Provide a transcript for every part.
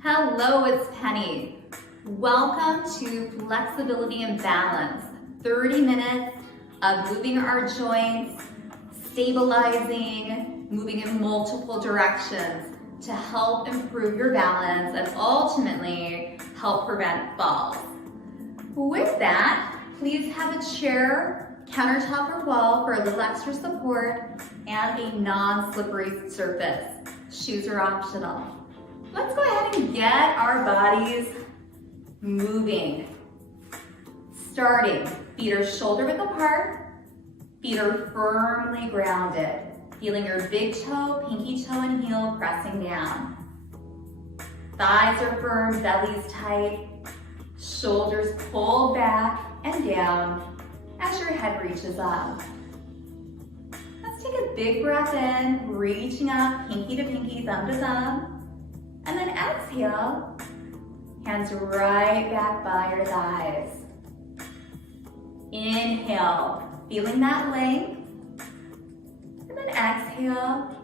Hello, it's Penny. Welcome to Flexibility and Balance. 30 minutes of moving our joints, stabilizing, moving in multiple directions to help improve your balance and ultimately help prevent falls. With that, please have a chair, countertop, or wall for a little extra support and a non-slippery surface. Shoes are optional. Let's go ahead and get our bodies moving. Starting, feet are shoulder width apart, feet are firmly grounded. Feeling your big toe, pinky toe, and heel pressing down. Thighs are firm, belly's tight, shoulders pulled back and down as your head reaches up. Let's take a big breath in, reaching up, pinky to pinky, thumb to thumb. And then exhale, hands right back by your thighs. Inhale, feeling that length. And then exhale,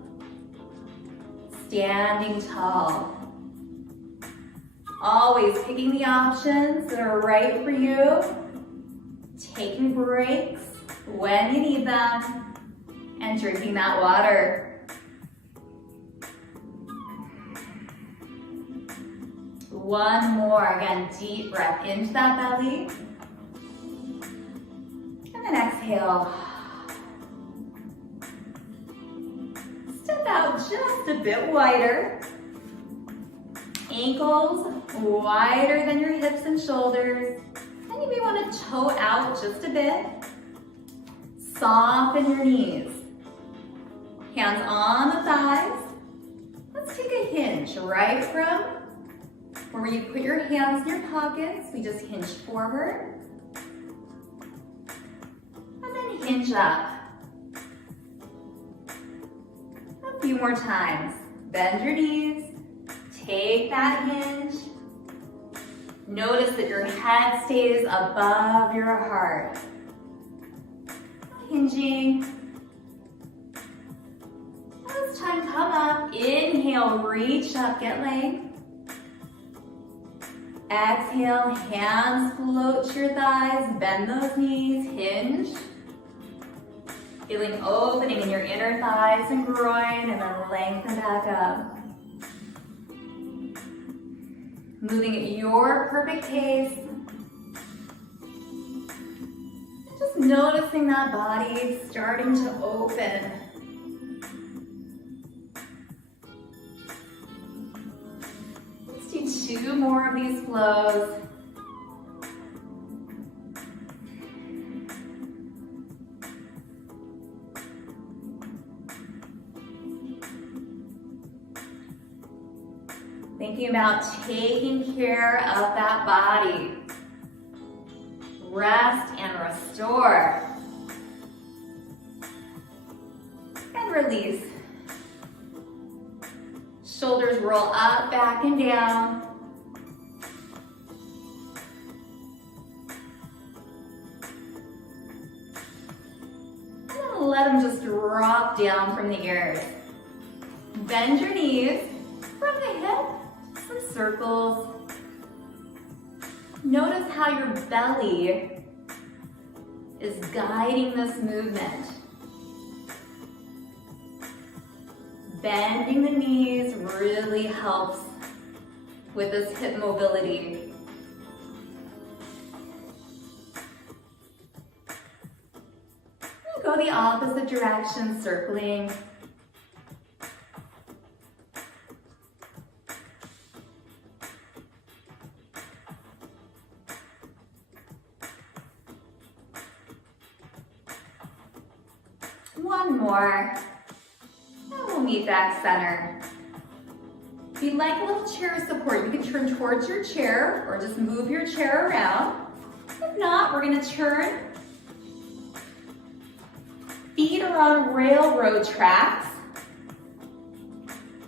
standing tall. Always picking the options that are right for you. Taking breaks when you need them. And drinking that water. One more, again, deep breath into that belly. And then exhale. Step out just a bit wider. Ankles wider than your hips and shoulders. And you may want to toe out just a bit. Soften your knees. Hands on the thighs. Let's take a hinge right from where you put your hands in your pockets. We just hinge forward. And then hinge up. A few more times. Bend your knees. Take that hinge. Notice that your head stays above your heart. Hinging. As time come up, inhale, reach up, get length. Exhale, hands float to your thighs, bend those knees, hinge. Feeling opening in your inner thighs and groin, and then lengthen back up. Moving at your perfect pace. Just noticing that body starting to open. Let's do 2 more of these flows. Thinking about taking care of that body. Rest and restore. And release. Shoulders roll up, back, and down. And then let them just drop down from the ears. Bend your knees from the hip. Some circles. Notice how your belly is guiding this movement. Bending the knees really helps with this hip mobility. Go the opposite direction, circling. One more, and we'll meet back center. If you'd like a little chair support, you can turn towards your chair or just move your chair around. If not, we're gonna turn. Feet are on railroad tracks,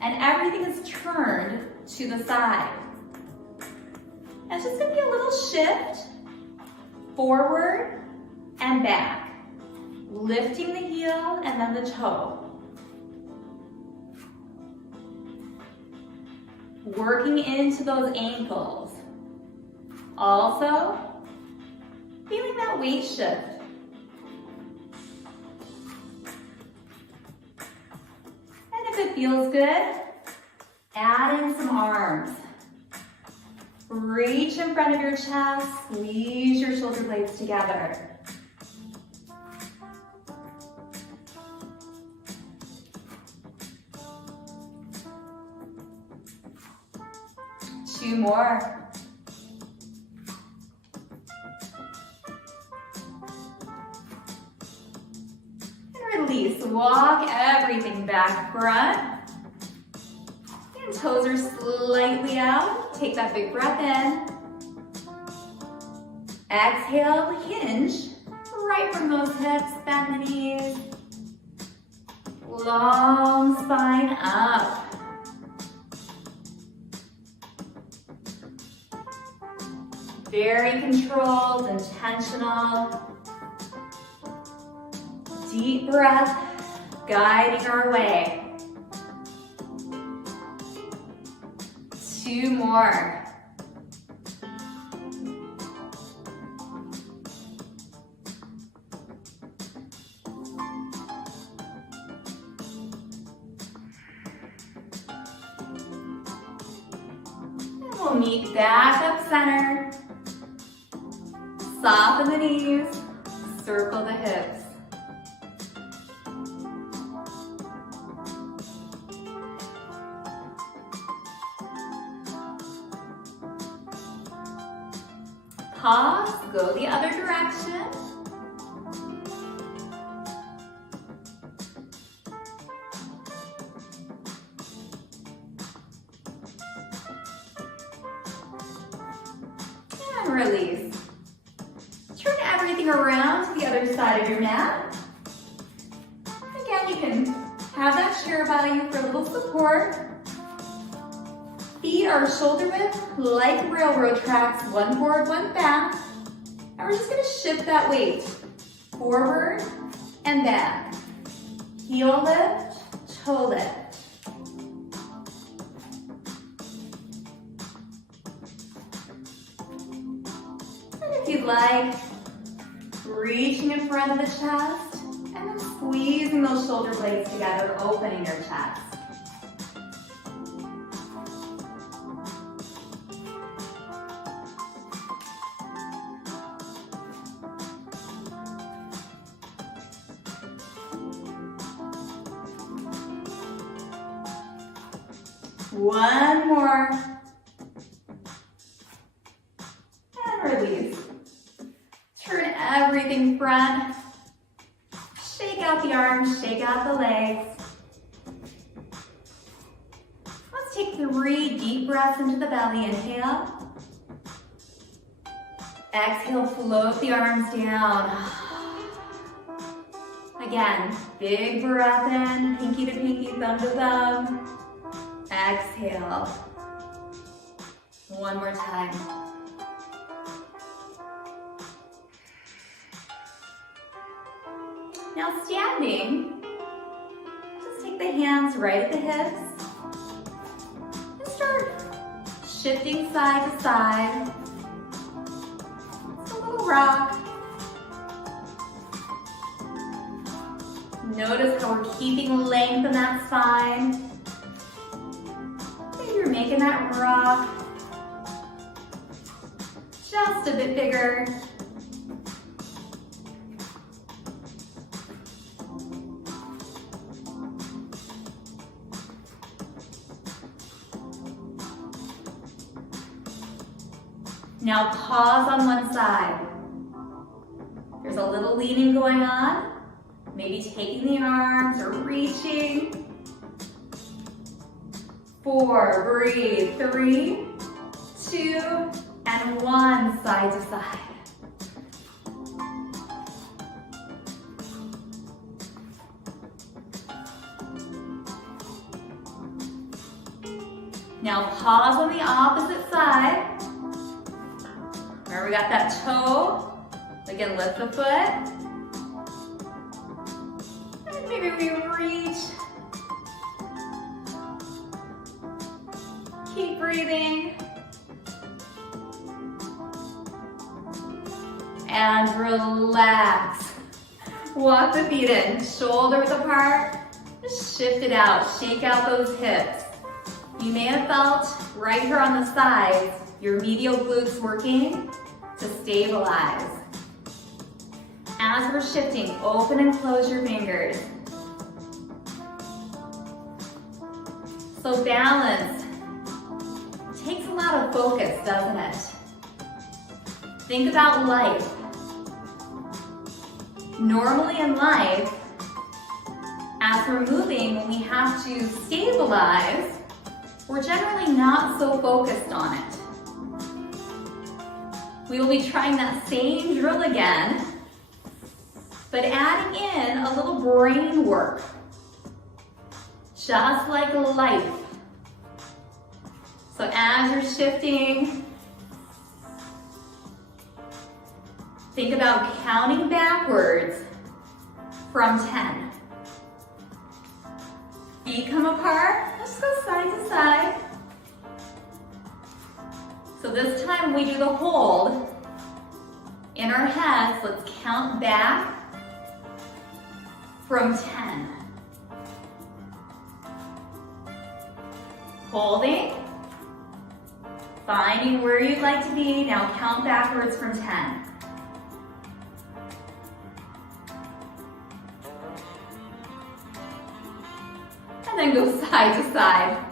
and everything is turned to the side. And it's just gonna be a little shift, forward and back. Lifting the heel and then the toe. working into those ankles. Also, feeling that weight shift. And if it feels good, add in some arms. Reach in front of your chest, squeeze your shoulder blades together. Two more. And release. Walk everything back front. And toes are slightly out. Take that big breath in. Exhale, hinge. Right from those hips, bend the knees. Long spine up. Very controlled, intentional. Deep breath, guiding our way. Two more. And we'll meet back up center. Soften the knees, circle the hips. Pause, go the other direction. And release. Turn everything around to the other side of your mat. Again, you can have that chair by you for a little support. Feet are shoulder width like railroad tracks, one forward, one back. And we're just gonna shift that weight forward and back. Heel lift, toe lift. And if you'd like, reaching in front of the chest and then squeezing those shoulder blades together, opening your chest. One more. And release. Turn everything front. Shake out the arms, shake out the legs. Let's take 3 deep breaths into the belly. Inhale. Exhale, float the arms down. Again, big breath in, pinky to pinky, thumb to thumb. Exhale. One more time. Now standing, just take the hands right at the hips and start shifting side to side. It's a little rock. Notice how we're keeping length in that spine. You're making that rock just a bit bigger. Now pause on one side. There's a little leaning going on. Maybe taking the arms or reaching. 4, breathe, 3, 2, and 1, side to side. Now pause on the opposite side. Remember, we got that toe. Again, lift the foot. And maybe we reach. Keep breathing. And relax. Walk the feet in, shoulders apart. Just shift it out, shake out those hips. You may have felt right here on the sides, your medial glutes working to stabilize. As we're shifting, open and close your fingers. So balance takes a lot of focus, doesn't it? Think about life. Normally in life, as we're moving, when we have to stabilize, we're generally not so focused on it. We will be trying that same drill again, but adding in a little brain work, just like life. So as you're shifting, think about counting backwards from 10. Feet come apart, let's go side to side. So this time we do the hold. In our heads, let's count back from 10. Holding. Finding where you'd like to be. Now count backwards from 10. And then go side to side.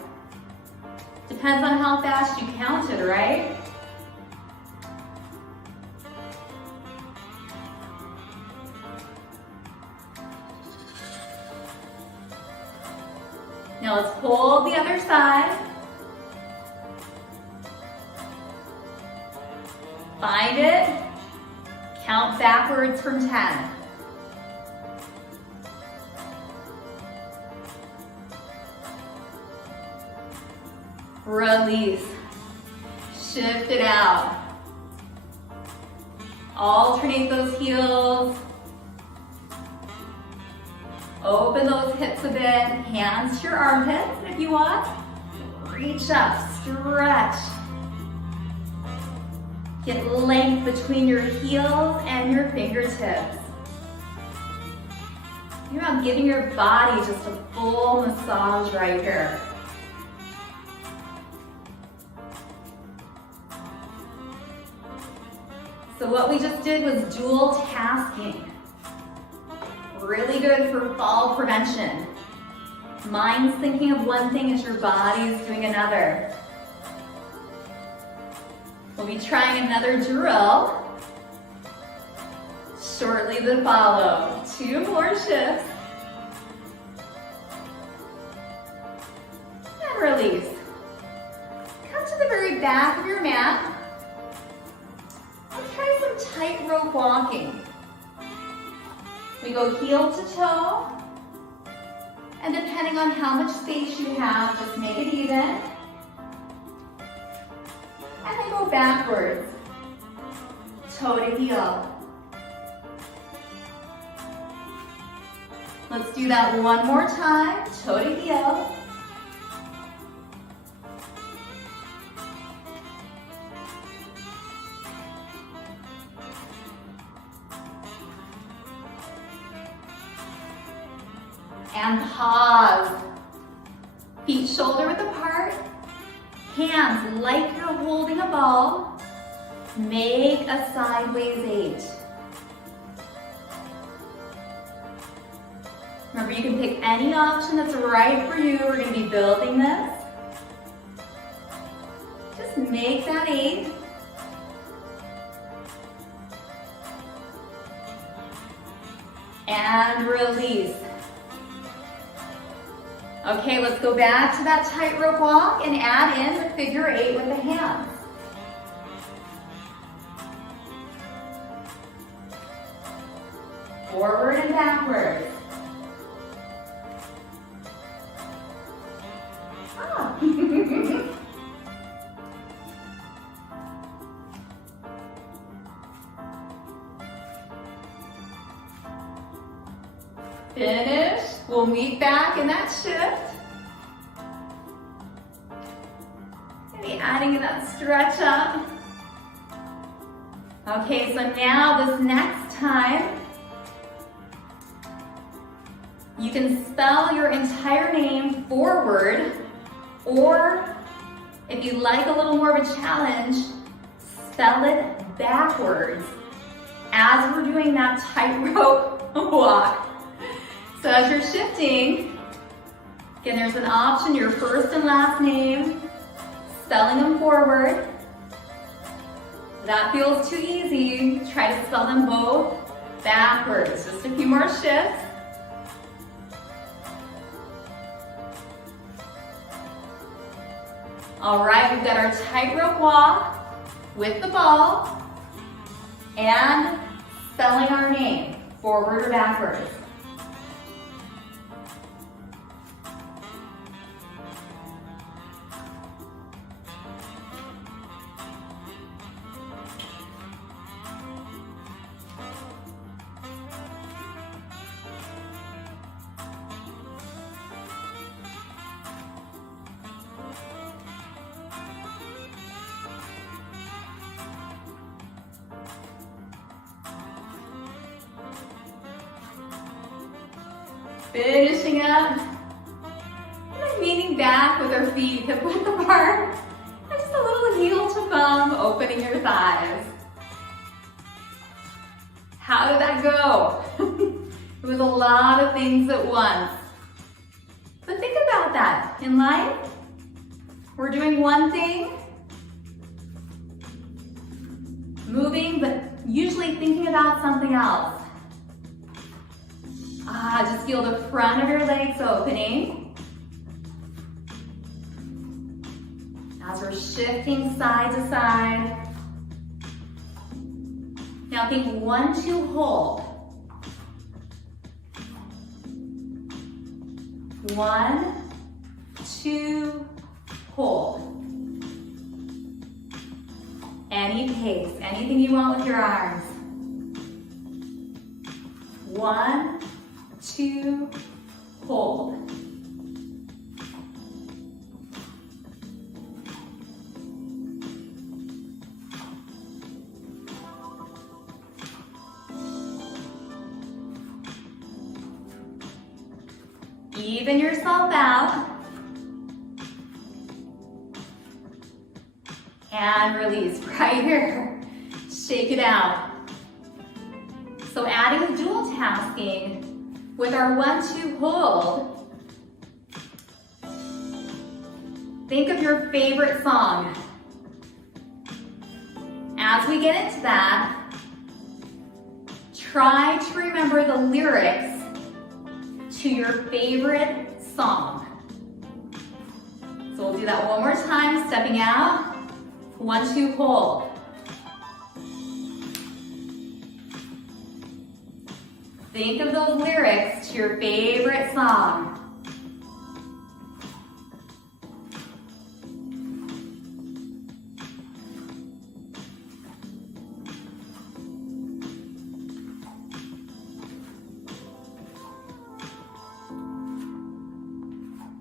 Depends on how fast you counted, right? Now let's hold the other side. Find it. Count backwards from 10. Release. Shift it out. Alternate those heels. Open those hips a bit. Hands to your armpits. And if you want, reach up, stretch. Get length between your heels and your fingertips. You're not giving your body just a full massage right here. So what we just did was dual tasking. Really good for fall prevention. Mind's thinking of one thing as your body is doing another. We'll be trying another drill shortly to follow. 2 more shifts. And release. Come to the very back of your mat. Try some tightrope walking. We go heel to toe, and depending on how much space you have, just make it even. And then go backwards, toe to heel. Let's do that one more time, toe to heel. And pause. Feet shoulder width apart. Hands like you're holding a ball. Make a sideways 8. Remember, you can pick any option that's right for you. We're going to be building this. Just make that 8. And release. Okay, let's go back to that tightrope walk and add in the figure 8 with the hands. Forward and backwards. Ah. Finish. We'll meet back in that shift. adding that stretch up. Okay, so now this next time, you can spell your entire name forward, or if you like a little more of a challenge, spell it backwards as we're doing that tightrope walk. So as you're shifting, again, there's an option, your first and last name, spelling them forward. If that feels too easy, try to spell them both backwards. Just a few more shifts. All right, we've got our tightrope walk with the ball and spelling our name, forward or backwards. Finishing up, leaning back with our feet hip width apart, and just a little heel to bum, opening your thighs. How did that go? It was a lot of things at once. But think about that. In life, we're doing one thing, moving, but usually thinking about something else. Just feel the front of your legs opening. As we're shifting side to side. Now think 1, 2, hold. 1, 2, hold. Any pace, anything you want with your arms. 1, 2, hold. Even yourself out. And release right here. Shake it out. So adding dual tasking with our 1, 2, hold. Think of your favorite song. As we get into that, try to remember the lyrics to your favorite song. So we'll do that one more time, stepping out. 1, 2, hold. Think of those lyrics to your favorite song.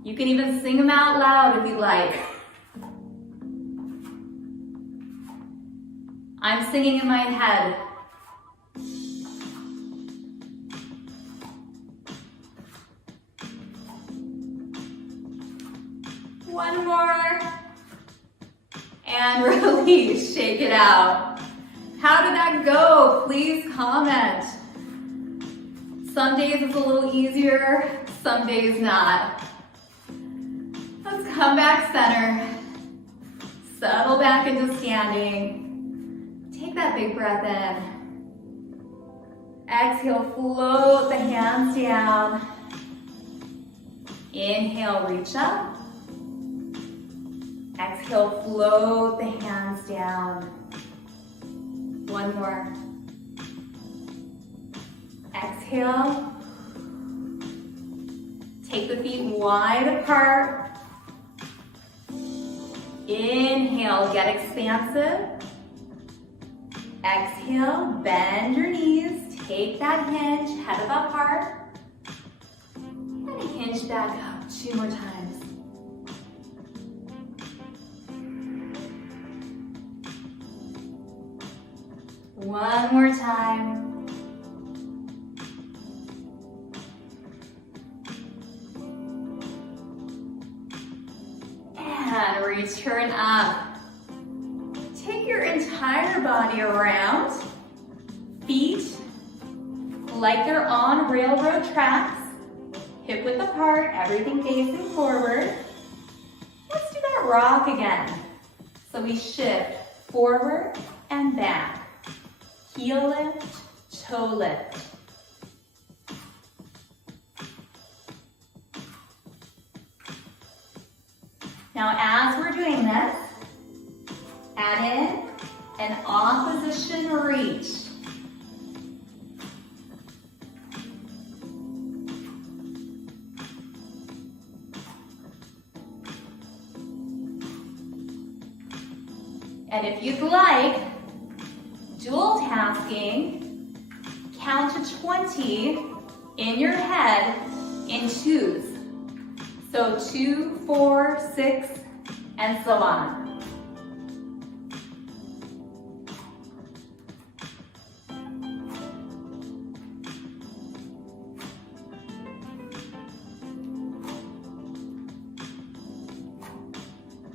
You can even sing them out loud if you like. I'm singing in my head. One more. And release, shake it out. How did that go? Please comment. Some days it's a little easier, some days not. Let's come back center. Settle back into standing. Take that big breath in. Exhale, float the hands down. Inhale, reach up. Exhale, float the hands down. One more. Exhale. Take the feet wide apart. Inhale, get expansive. Exhale, bend your knees. Take that hinge, head above heart. And hinge back up 2 more times. One more time. And return up. Take your entire body around. Feet like they're on railroad tracks. Hip width apart, everything facing forward. Let's do that rock again. So we shift forward and back. Heel lift, toe lift. Now as we're doing this, add in an opposition reach. And if you'd like, dual tasking, count to 20 in your head in twos. So 2, 4, 6, and so on.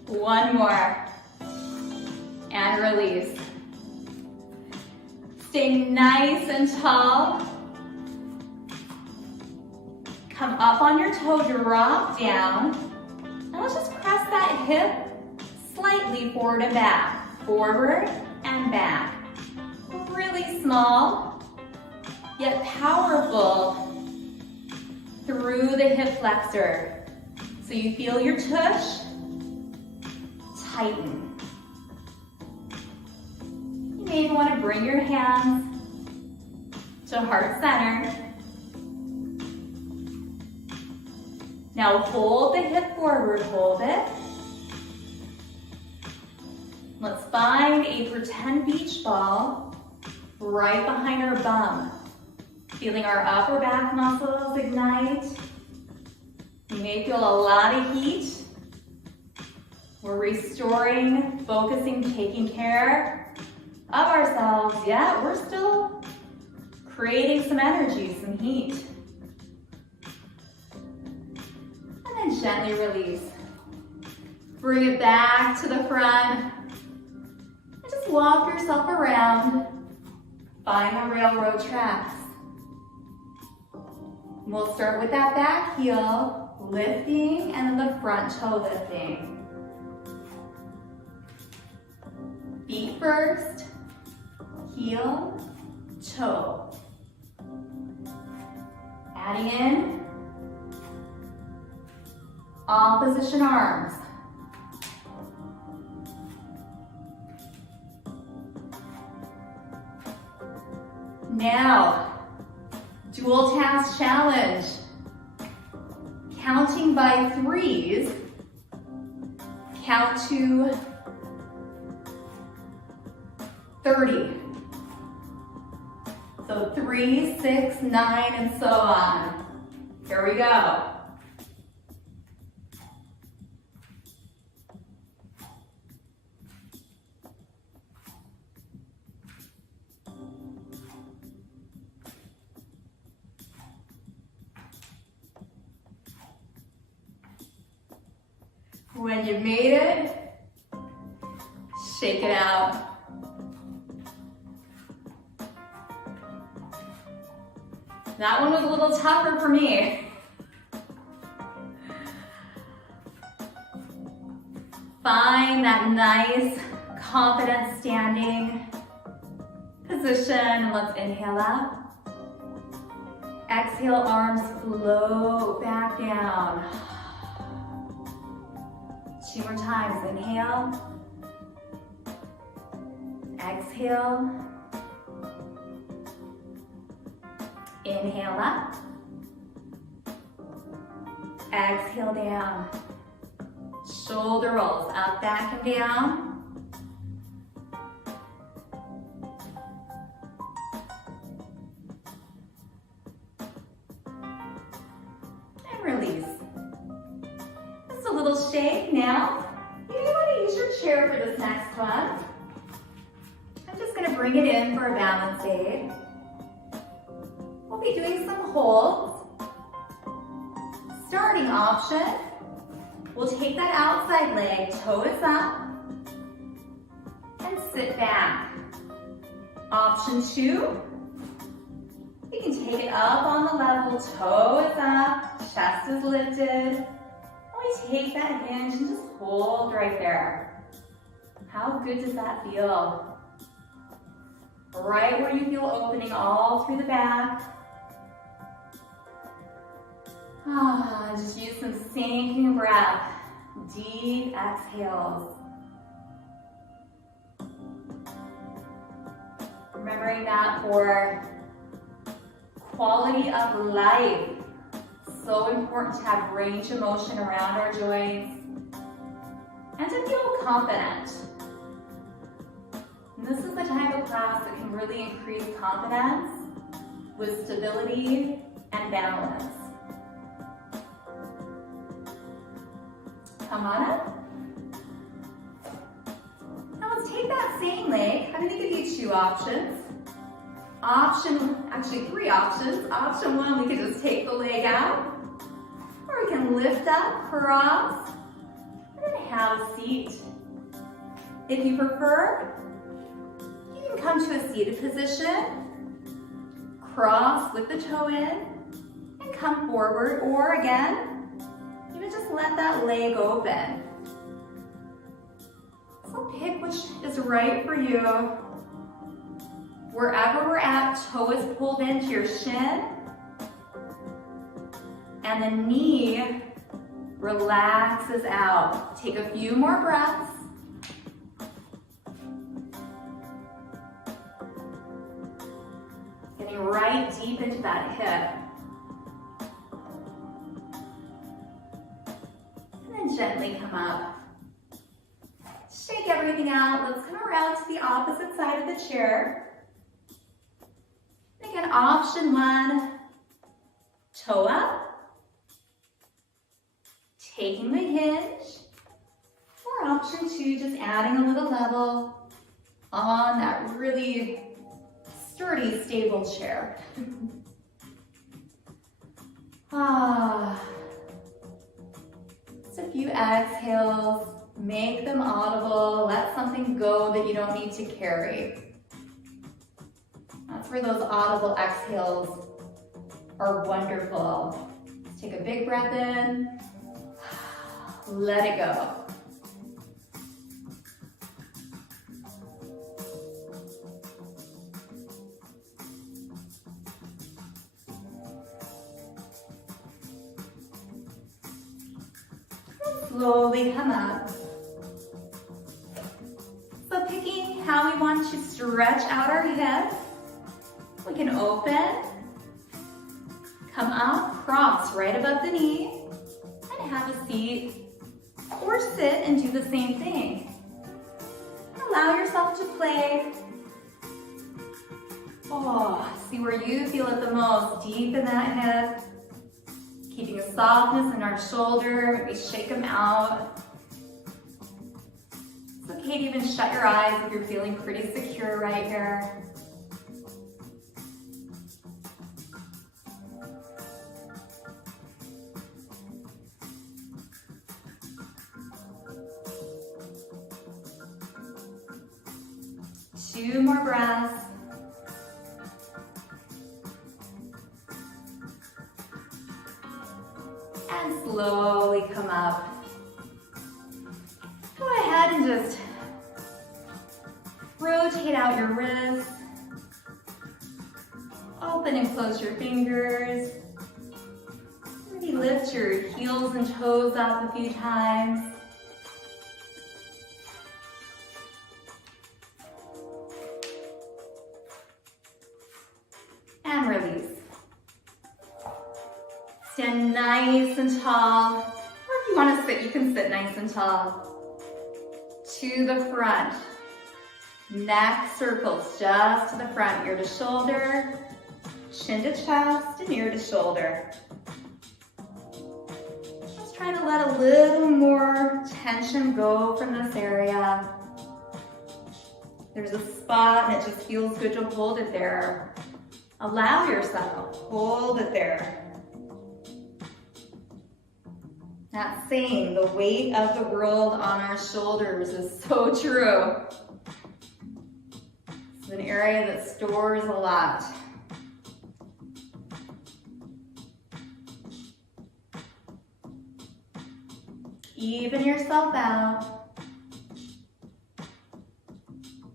One more. And release. Stay nice and tall. Come up on your toe, drop down. And let's just press that hip slightly forward and back. Forward and back. Really small, yet powerful through the hip flexor. So you feel your tush tighten. You may even want to bring your hands to heart center. Now hold the hip forward, hold it. Let's find a pretend beach ball right behind our bum. Feeling our upper back muscles ignite. You may feel a lot of heat. We're restoring, focusing, taking care of ourselves. Yeah, we're still creating some energy, some heat. And then gently release. Bring it back to the front. And just walk yourself around. Find the railroad tracks. We'll start with that back heel, lifting, and then the front toe lifting. Feet first, heel, toe. Adding in opposition arms. Now, dual task challenge. Counting by threes, count to 30. So 3, 6, 9, and so on. Here we go. When you made it, shake it out. That one was a little tougher for me. Find that nice, confident standing position. Let's inhale up. Exhale, arms float back down. 2 more times. Inhale. Exhale. Inhale up. Exhale down. Shoulder rolls up, back, and down. And release. Just a little shake now. You may want to use your chair for this next one. And just gonna bring it in for a balance aid. We'll be doing some holds. Starting option, we'll take that outside leg, toes up, and sit back. Option 2, you can take it up on the level, toes up, chest is lifted. And we take that hinge and just hold right there. How good does that feel? Right where you feel opening all through the back. Just use some sinking breath. Deep exhales. Remembering that for quality of life. So important to have range of motion around our joints and to feel confident. And this is the type of class that can really increase confidence with stability and balance. Come on up. Now let's take that same leg. I'm going to give you 2 options. Actually 3 options. Option 1, we can just take the leg out. Or we can lift up, cross, and then have a seat. If you prefer, you can come to a seated position, cross with the toe in, and come forward, or again, even just let that leg open. So pick which is right for you. Wherever we're at, toe is pulled into your shin, and the knee relaxes out. Take a few more breaths. Getting right deep into that hip. And then gently come up. Shake everything out. Let's come around to the opposite side of the chair. And again, option 1, toe up. Taking the hinge, or option 2, just adding a little level on that really sturdy, stable chair. Just a few exhales, make them audible, let something go that you don't need to carry. That's where those audible exhales are wonderful. Let's take a big breath in. Let it go. Slowly come up. So picking how we want to stretch out our hips, we can open, come up, cross right above the knee, and have a seat. Or sit and do the same thing. Allow yourself to play. See where you feel it the most, deep in that hip. Keeping a softness in our shoulder, maybe shake them out. It's okay to even shut your eyes if you're feeling pretty secure right here. Two more breaths. And slowly come up. Go ahead and just rotate out your wrists. Open and close your fingers. Maybe lift your heels and toes up a few times. And release. Stand nice and tall. Or if you want to sit, you can sit nice and tall. To the front. Neck circles just to the front, ear to shoulder, chin to chest, and ear to shoulder. Just try to let a little more tension go from this area. there's a spot and it just feels good to hold it there, allow yourself, hold it there. That saying, the weight of the world on our shoulders, is so true. It's an area that stores a lot. Even yourself out.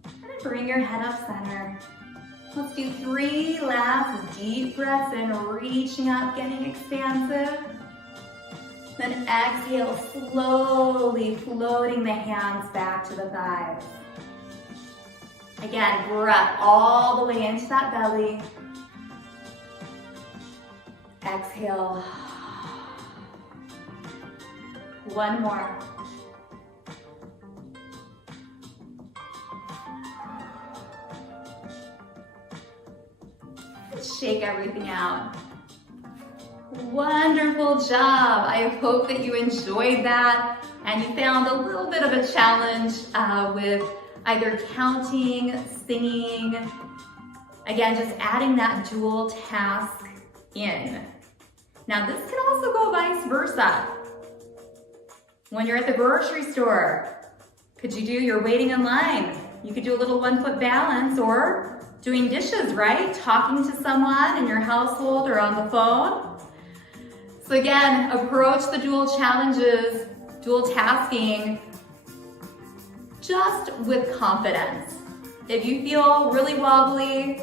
And bring your head up center. Let's do 3 last deep breaths in, reaching up, getting expansive. Then exhale, slowly floating the hands back to the thighs. Again, breath all the way into that belly. Exhale. One more. Shake everything out. Wonderful job. I hope that you enjoyed that and you found a little bit of a challenge with either counting, singing, again, just adding that dual task in. Now this can also go vice versa. When you're at the grocery store, could you do your waiting in line? You could do a little 1-foot balance, or doing dishes, right? Talking to someone in your household or on the phone. So again, approach the dual challenges, dual tasking, just with confidence. If you feel really wobbly,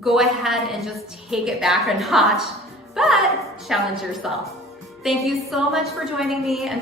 go ahead and just take it back a notch, but challenge yourself. Thank you so much for joining me. Until